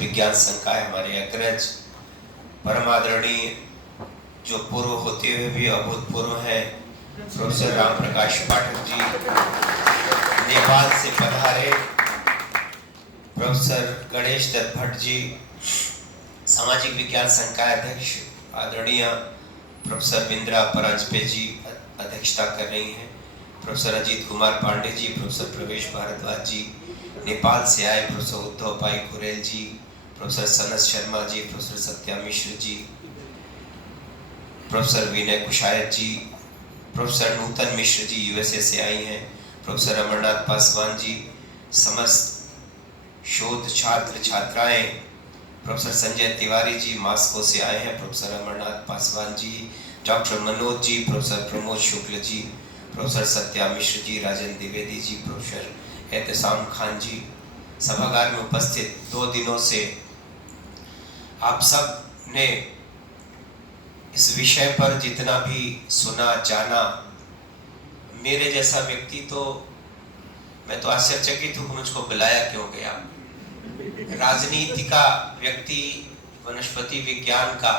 विज्ञान संकाय हमारे अग्रज परमादरणीय जो पूर्व होते हुए भी अभूतपूर्व है प्रोफेसर राम प्रकाश पाठक जी, नेपाल से पधारे प्रोफेसर गणेश दत्त भट्ट जी, सामाजिक विज्ञान संकाय अध्यक्ष आदरणीय प्रोफेसर बिंद्रा परांजपे जी अध्यक्षता कर रही हैं, प्रोफेसर अजीत कुमार पांडे जी, प्रोफेसर प्रवेश भारद्वाज जी, नेपाल से आए प्रोफेसर उद्धव पाई कुरेल जी, professor Sanat Sharma ji, professor Satya Mishra ji, professor विनय कुशायत जी, प्रोफेसर नूतन मिश्र जी यूएसए से आई हैं, प्रोफेसर अमरनाथ पासवान जी, समस्त शोध छात्र छात्राएं, प्रोफेसर संजय तिवारी जी मास्को से आए हैं, professor Amarnath Paswan ji, doctor Manoj ji, professor Pramod Shukla ji, professor Satya Mishra ji, राजन द्विवेदी जी, प्रोफेसर एहतसाम खान जी, सभागार में उपस्थित 2 दिनों से आप सब ने इस विषय पर जितना भी सुना जाना, मेरे जैसा व्यक्ति तो मैं तो आश्चर्यचकित हूँ कि मुझको बुलाया क्यों गया। राजनीति का व्यक्ति, वनस्पति विज्ञान का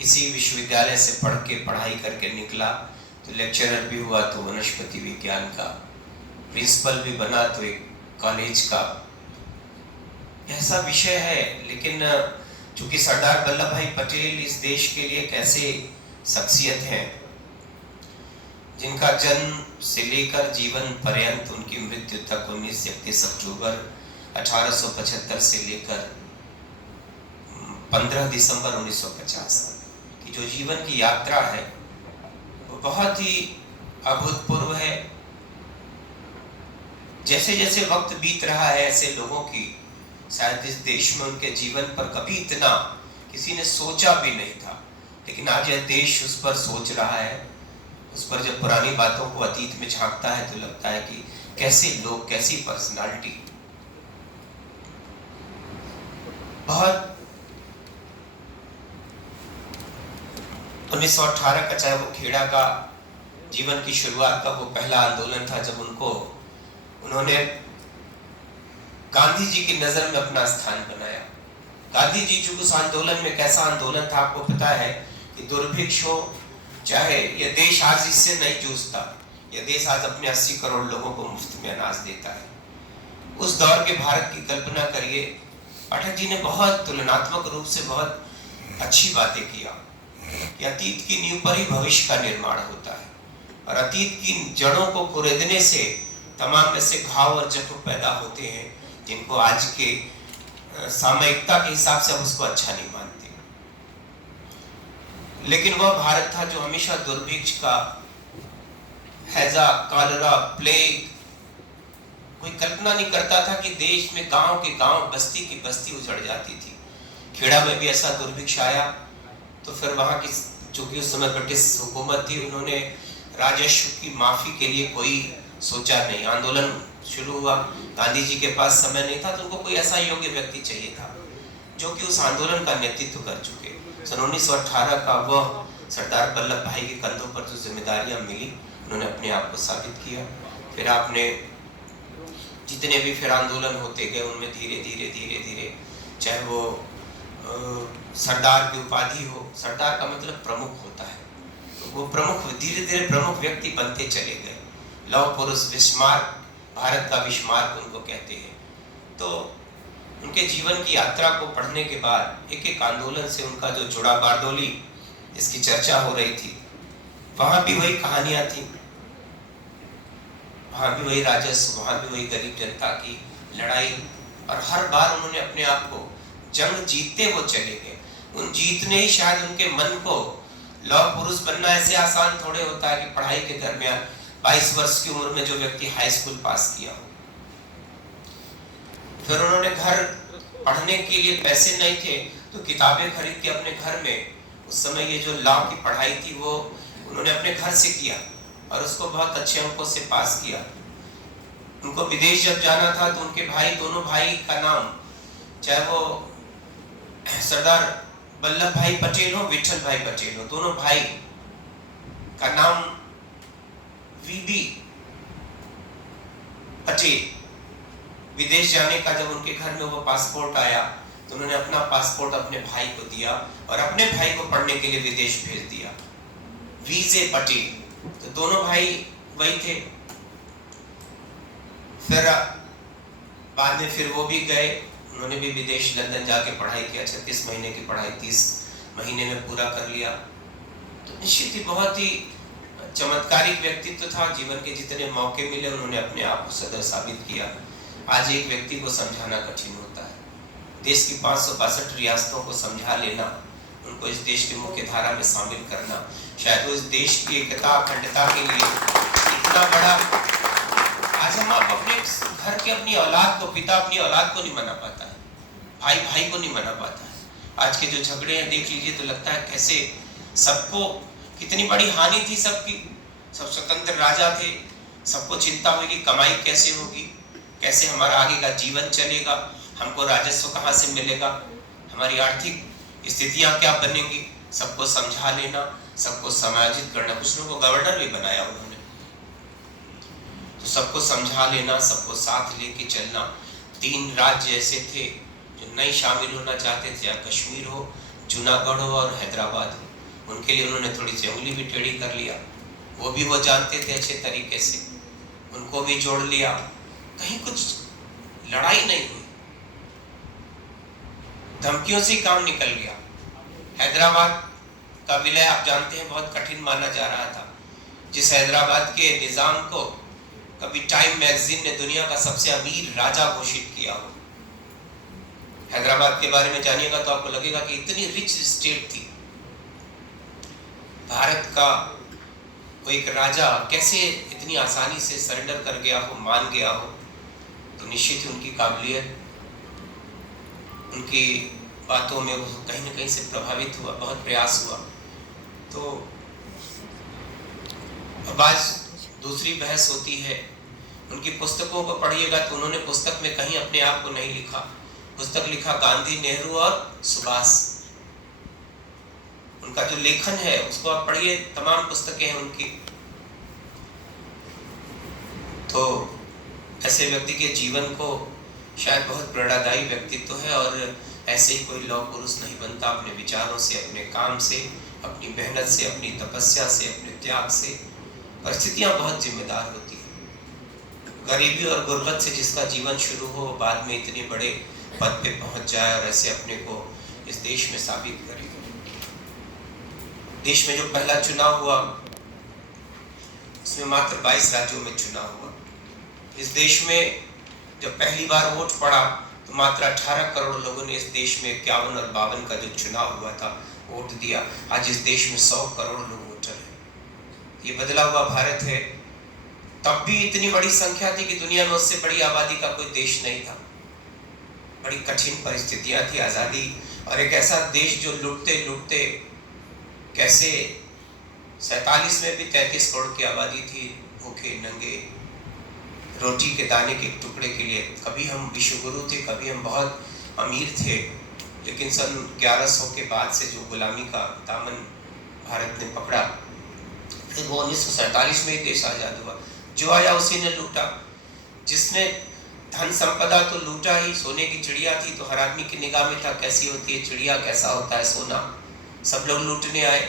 इसी विश्वविद्यालय से पढ़ के पढ़ाई करके निकला तो लेक्चरर भी हुआ तो वनस्पति विज्ञान का, प्रिंसिपल भी बना तो एक कॉलेज का, ऐसा विषय है। लेकिन चूंकि सरदार वल्लभ भाई पटेल इस देश के लिए एक ऐसे शख्सियत हैं जिनका जन्म से लेकर जीवन पर्यंत उनकी मृत्यु तक 1931 अक्टूबर 1875 से लेकर 15 दिसंबर 1950 की जो जीवन की यात्रा है वो बहुत ही अभूतपूर्व है। जैसे जैसे वक्त बीत रहा है ऐसे लोगों की शायद इस देश में उनके जीवन पर कभी इतना किसी ने सोचा भी नहीं था, लेकिन आज यह देश उस पर सोच रहा है। उस पर जब पुरानी बातों को अतीत में झांकता है तो लगता है कि कैसे लोग, कैसी पर्सनालिटी। बहुत 1918 का चाहे वो खेड़ा का जीवन की शुरुआत का वो पहला आंदोलन था जब उन्होंने गांधी जी की नजर में अपना स्थान बनाया। गांधी जी जो उस आंदोलन में कैसा आंदोलन था आपको पता है कि दुर्भिक्ष हो, चाहे यह देश आज इससे नहीं जूझता, यह देश आज अपने 80 करोड़ लोगों को मुफ्त में अनाज देता है। उस दौर के भारत की कल्पना करिए। पाठक जी ने बहुत तुलनात्मक रूप से बहुत अच्छी बातें किया कि अतीत की नींव पर ही भविष्य का निर्माण होता है और अतीत की जड़ों को कुरेदने से तमाम ऐसे घाव और जख्म पैदा होते हैं जिनको आज के सामयिकता के हिसाब से हम उसको अच्छा नहीं मानते। लेकिन वह भारत था जो हमेशा दुर्भिक्ष का, हैजा, कॉलेरा, प्लेग, कोई कल्पना नहीं करता था कि देश में गांव के गांव, बस्ती की बस्ती उजड़ जाती थी। खेड़ा में भी ऐसा दुर्भिक्ष आया तो फिर वहां की, चूंकि उस समय ब्रिटिश हुकूमत थी, उन्होंने राजस्व की माफी के लिए कोई सोचा नहीं। आंदोलन शुरू हुआ, गांधी जी के पास समय नहीं था तो उनको कोई ऐसा योग्य व्यक्ति चाहिए था जो कि उस आंदोलन का नेतृत्व कर चुके। सन 1918 का वह सरदार वल्लभ भाई के कंधों पर जो जिम्मेदारियां मिली, उन्होंने अपने आप को साबित किया। फिर आपने जितने भी फिर आंदोलन होते गए उनमें धीरे धीरे चाहे वो सरदार की उपाधि हो, सरदार का मतलब प्रमुख होता है, तो वो प्रमुख धीरे धीरे प्रमुख व्यक्ति बनते चले गए। लौह पुरुष, विस्मार्क, भारत का विस्मार्क उनको कहते हैं। तो उनके जीवन की यात्रा को पढ़ने के बाद एक एक आंदोलन से उनका जो जुड़ा, बारडोली जिसकी चर्चा हो रही थी, वहां भी वही कहानियां थी, वहां भी वही राजस्व, वहां भी वही गरीब जनता की लड़ाई, और हर बार उन्होंने अपने आप को जंग जीतते वो चले गए। उन जीतने ही शायद उनके मन को, लौह पुरुष बनना ऐसे आसान थोड़े होता है कि पढ़ाई के दरमियान 22 वर्ष की उम्र में जो व्यक्ति हाई स्कूल पास किया हो। फिर उन्होंने घर पढ़ने के लिए पैसे नहीं थे तो किताबें खरीद के अपने घर में, उस समय ये जो लॉ की पढ़ाई थी वो उन्होंने अपने घर से किया और उसको बहुत अच्छे अंकों से पास किया। उनको विदेश जब जाना था तो उनके भाई, दोनों भाई का नाम, चाहे वो सरदार वल्लभ भाई पटेल हो, विठल भाई पटेल हो, दोनों भाई का नाम वीबी पटेल। विदेश जाने का जब उनके घर में वो पासपोर्ट आया, तो उन्होंने अपना पासपोर्ट अपने भाई को दिया और अपने भाई को पढ़ने के लिए विदेश भेज दिया। वीजे पटेल, तो दोनों भाई वही थे। फिर बाद में फिर वो भी गए, उन्होंने भी विदेश लंदन जाके पढ़ाई किया। 36 महीने की पढ़ाई 30 महीने में पूरा कर लिया। तो निश्चित ही बहुत ही चमत्कारिक व्यक्तित्व था। जीवन के जितने मौके मिले उन्होंने अपने आप को सदैव साबित किया। आज एक व्यक्ति को समझाना कठिन होता है। देश की 562 रियासतों को समझा लेना, उनको इस देश की मुख्य धारा में शामिल करना, शायद वो इस देश की एकता अखंडता के लिए इतना बड़ा। आज हम आप अपने घर के अपनी औलाद को, पिता अपनी औलाद को नहीं मना पाता है, भाई भाई को नहीं मना पाता है। आज के जो झगड़े हैं देख लीजिए तो लगता है कैसे सबको कितनी बड़ी हानि थी सबकी। सब स्वतंत्र राजा थे, सबको चिंता हुई कि कमाई कैसे होगी, कैसे हमारा आगे का जीवन चलेगा, हमको राजस्व कहाँ से मिलेगा, हमारी आर्थिक स्थितियां क्या बनेंगी। सबको समझा लेना, सबको समायोजित करना। कुछ लोगों को गवर्नर भी बनाया उन्होंने, तो सबको समझा लेना, सबको साथ लेके चलना। 3 राज्य ऐसे थे जो नहीं शामिल होना चाहते थे, या कश्मीर हो, जूनागढ़ हो और हैदराबाद हो। उनके लिए उन्होंने थोड़ी सी उंगली भी टेढ़ी कर लिया। वो भी वो जानते थे अच्छे तरीके से, उनको भी जोड़ लिया। कहीं कुछ लड़ाई नहीं हुई, धमकियों से काम निकल गया। हैदराबाद का विलय आप जानते हैं बहुत कठिन माना जा रहा था। जिस हैदराबाद के निजाम को कभी टाइम मैगजीन ने दुनिया का सबसे अमीर राजा घोषित किया हो। हैदराबाद के बारे में जानिएगा तो आपको लगेगा कि इतनी रिच स्टेट थी। भारत का कोई एक राजा कैसे इतनी आसानी से सरेंडर कर गया हो, मान गया हो। तो निश्चित ही उनकी काबिलियत, उनकी बातों में कहीं न कहीं से प्रभावित हुआ, बहुत प्रयास हुआ। तो अब आज दूसरी बहस होती है। उनकी पुस्तकों को पढ़िएगा तो उन्होंने पुस्तक में कहीं अपने आप को नहीं लिखा। पुस्तक लिखा गांधी, नेहरू और सुभाष। उनका जो लेखन है उसको आप पढ़िए, तमाम पुस्तकें हैं उनकी। तो ऐसे व्यक्ति के जीवन को शायद बहुत प्रेरणादायी व्यक्तित्व है। और ऐसे ही कोई लौह पुरुष नहीं बनता अपने विचारों से, अपने काम से, अपनी मेहनत से, अपनी तपस्या से, अपने त्याग से। परिस्थितियां बहुत जिम्मेदार होती हैं। गरीबी और गुर्बत से जिसका जीवन शुरू हो, बाद में इतने बड़े पद पे पहुंच जाए और ऐसे अपने को इस देश में साबित करे। देश में जो पहला चुनाव हुआ उसमें मात्र 22 राज्यों में चुनाव हुआ। इस देश में जब पहली बार वोट पड़ा तो मात्र 18 करोड़ लोगों ने इस देश में 51 और 52 का जो चुनाव हुआ था वोट दिया। आज इस देश में 100 करोड़ लोग वोटर हैं। ये बदला हुआ भारत है। तब भी इतनी बड़ी संख्या थी कि दुनिया में उससे बड़ी आबादी का कोई देश नहीं था। बड़ी कठिन परिस्थितियां थी। आजादी और एक ऐसा देश जो लुटते लुटते कैसे 47 में भी 33 करोड़ की आबादी थी, भूखे नंगे, रोटी के दाने के टुकड़े के लिए। कभी हम विश्वगुरु थे, कभी हम बहुत अमीर थे, लेकिन सन 1100 के बाद से जो गुलामी का दामन भारत ने पकड़ा, फिर वो 1947 में ही देश आजाद हुआ। जो आया उसी ने लूटा। जिसने धन संपदा तो लूटा ही, सोने की चिड़िया थी तो हर आदमी की निगाह में था कैसी होती है चिड़िया, कैसा होता है सोना। सब लोग लूटने आए,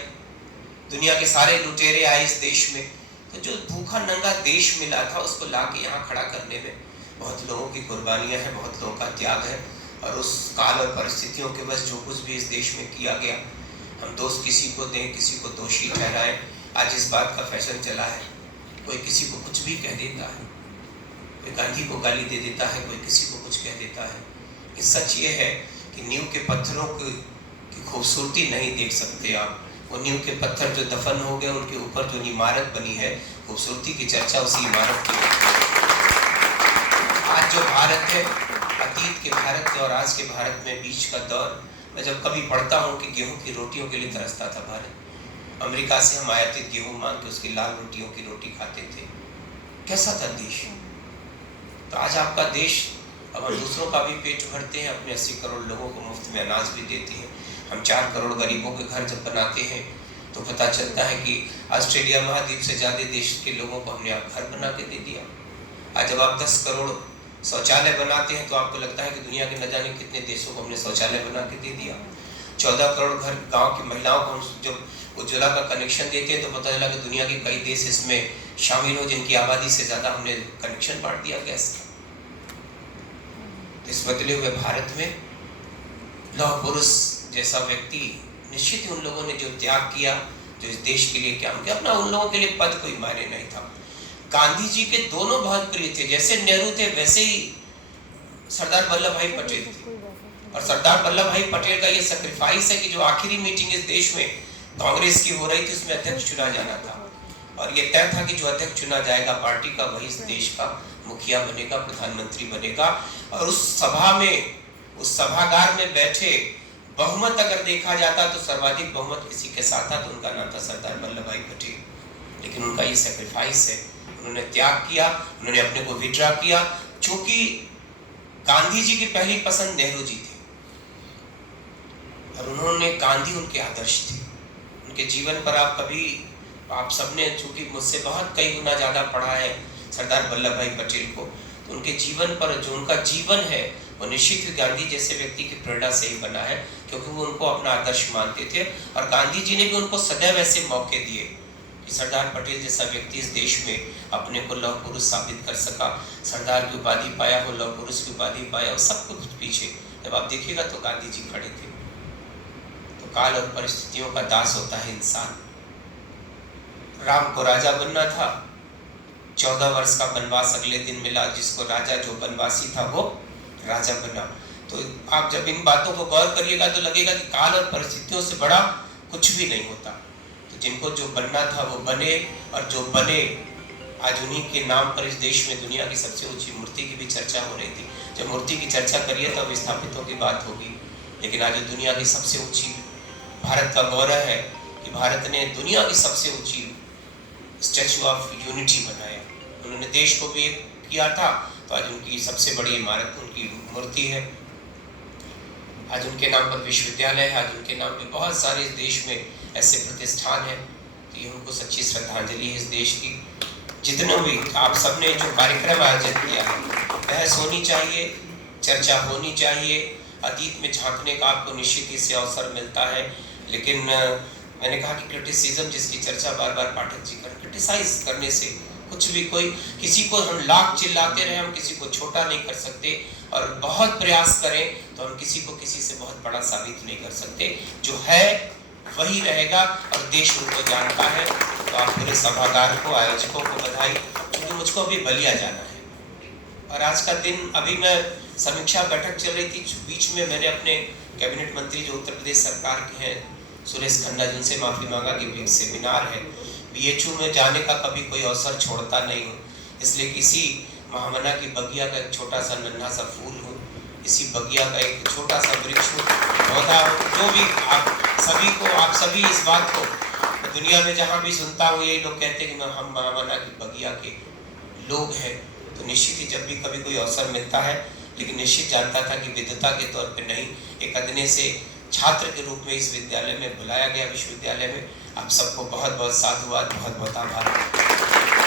दुनिया के सारे लुटेरे आए इस देश में। तो जो भूखा नंगा देश मिला था उसको लाके यहाँ खड़ा करने में बहुत लोगों की कुर्बानियां हैं, बहुत लोगों का त्याग है। और उस काल और परिस्थितियों के बस जो कुछ भी इस देश में किया गया, हम दोष किसी को दें, किसी को दोषी ठहराएं। आज इस बात का फैशन चला है, कोई किसी को कुछ भी कह देता है, कोई गांधी को गाली दे देता है, कोई किसी को कुछ कह देता है। कि सच ये है कि नींव के पत्थरों की खूबसूरती नहीं देख सकते आप। वो नींव के पत्थर जो दफन हो गए, उनके ऊपर जो इमारत बनी है, खूबसूरती की चर्चा उसी इमारत की होती है। आज जो भारत है, अतीत के भारत के और आज के भारत में बीच का दौर, मैं जब कभी पढ़ता हूँ कि गेहूं की रोटियों के लिए तरसता था भारत। अमेरिका से हम आयातित गेहूं मांग के उसकी लाल रोटियों की रोटी खाते थे। कैसा था देश। तो आज आपका देश, अब हम दूसरों का भी पेट भरते हैं, अपने 80 करोड़ लोगों को मुफ्त में अनाज भी देते हैं। हम 4 करोड़ गरीबों के घर जब बनाते हैं तो पता चलता है कि ऑस्ट्रेलिया महाद्वीप से ज़्यादा देश के लोगों को हमने घर बना के दे दिया। आज जब आप 10 करोड़ शौचालय बनाते हैं तो आपको लगता है कि दुनिया के न जाने कितने देशों को हमने शौचालय बना के दे दिया। 14 करोड़ घर गांव की महिलाओं को हम जब उज्ज्वला का कनेक्शन देते हैं तो पता चला कि दुनिया के कई देश इसमें शामिल हो जिनकी आबादी से ज़्यादा हमने कनेक्शन बांट दिया गैस का। तो इस बदले हुए भारत में लौह पुरुष जैसा व्यक्ति, निश्चित ही उन लोगों ने जो त्याग किया, जो इस देश के लिए क्या किया, अपना उन लोगों के लिए पद कोई मायने नहीं था। गांधी जी के दोनों बहुत प्रिय थे, जैसे नेहरू थे वैसे ही सरदार वल्लभ भाई पटेल थे। और सरदार वल्लभ भाई पटेल का ये सैक्रिफाइस है कि जो आखिरी मीटिंग इस देश में कांग्रेस की हो रही थी उसमें अध्यक्ष चुना जाना था और ये तय था कि जो अध्यक्ष चुना जाएगा पार्टी का वही इस देश का मुखिया बनेगा, प्रधानमंत्री बनेगा। और उस सभा में, उस सभागार में बैठे बहुमत अगर देखा जाता तो सर्वाधिक बहुमत किसी के साथ था तो उनका नाम था सरदार वल्लभ भाई पटेल। लेकिन उनका ये सैक्रिफाइस है, उन्होंने त्याग किया, उन्होंने अपने को विड्रा किया। चूंकि गांधी जी की पहली पसंद नेहरू जी थे और उन्होंने, गांधी उनके आदर्श थे। उनके जीवन पर आप सबने चूंकि मुझसे बहुत कई गुना ज्यादा पढ़ा है सरदार वल्लभ भाई पटेल को, तो उनके जीवन पर जो उनका जीवन है वो निश्चित ही गांधी जैसे व्यक्ति की प्रेरणा से ही बना है, क्योंकि वो उनको अपना आदर्श मानते थे। और गांधी जी ने भी उनको सदैव ऐसे मौके दिए कि सरदार पटेल जैसा व्यक्ति इस देश में अपने को लौह पुरुष साबित कर सका, सरदार की उपाधि पाया हो, लौह पुरुष की उपाधि पाया, और सब कुछ पीछे जब आप देखिएगा तो गांधी जी खड़े थे। तो काल और परिस्थितियों का दास होता है इंसान। राम को राजा बनना था, 14 वर्ष का वनवास अगले दिन मिला, जिसको राजा, जो वनवासी था वो राजा बना। तो आप जब इन बातों को गौर करिएगा तो लगेगा कि काल और परिस्थितियों से बड़ा कुछ भी नहीं होता। तो जिनको जो बनना था वो बने, और जो बने आज उन्हीं के नाम पर इस देश में दुनिया की सबसे ऊंची मूर्ति की भी चर्चा हो रही थी। जब मूर्ति की चर्चा करिए तब स्थापितों की बात होगी, लेकिन आज दुनिया की सबसे ऊंची, भारत का गौरव है कि भारत ने दुनिया की सबसे ऊंची स्टैचू ऑफ यूनिटी बनाया। उन्होंने देश को भी किया था, तो आज उनकी सबसे बड़ी इमारत, उनकी मूर्ति है। आज उनके नाम पर विश्वविद्यालय है, आज उनके नाम पे बहुत सारे इस देश में ऐसे प्रतिष्ठान हैं। तो ये उनको सच्ची श्रद्धांजलि है इस देश की। जितने भी आप सबने जो कार्यक्रम आयोजित किया है, बहस होनी चाहिए, चर्चा होनी चाहिए, अतीत में झांकने का आपको निश्चित ही से अवसर मिलता है। लेकिन मैंने कहा कि क्रिटिसिज्म जिसकी चर्चा बार बार पाठक जी कर, क्रिटिसाइज करने से कुछ भी, कोई किसी को हम लाख चिल्लाते रहे, हम किसी को छोटा नहीं कर सकते, और बहुत प्रयास करें तो हम किसी को किसी से बहुत बड़ा साबित नहीं कर सकते। जो है वही रहेगा और देश उनको जानता है। तो आप पूरे सभागार को, आयोजकों को बधाई, क्योंकि मुझको अभी बलिया जाना है। और आज का दिन, अभी मैं समीक्षा बैठक चल रही थी, बीच में मैंने अपने कैबिनेट मंत्री जो उत्तर प्रदेश सरकार के हैं सुरेश खन्ना, जिनसे माफ़ी मांगा कि एक सेमिनार है, BHU में जाने का कभी कोई अवसर छोड़ता नहीं हूँ। इसलिए किसी महामना की बगिया का एक छोटा सा नन्हा सा फूल हूँ, इसी बगिया का एक छोटा सा वृक्ष हूँ, पौधा हूँ। जो भी आप सभी इस बात को दुनिया में जहाँ भी सुनता हूँ, यही लोग कहते हैं कि हम महामना की बगिया के लोग हैं। तो निश्चित ही जब भी कभी कोई अवसर मिलता है, लेकिन निश्चित जानता था कि विद्वता के तौर पर नहीं, एक अदने से छात्र के रूप में इस विद्यालय में बुलाया गया, विश्वविद्यालय में। आप सबको बहुत बहुत साधुवाद, बहुत बहुत आभार।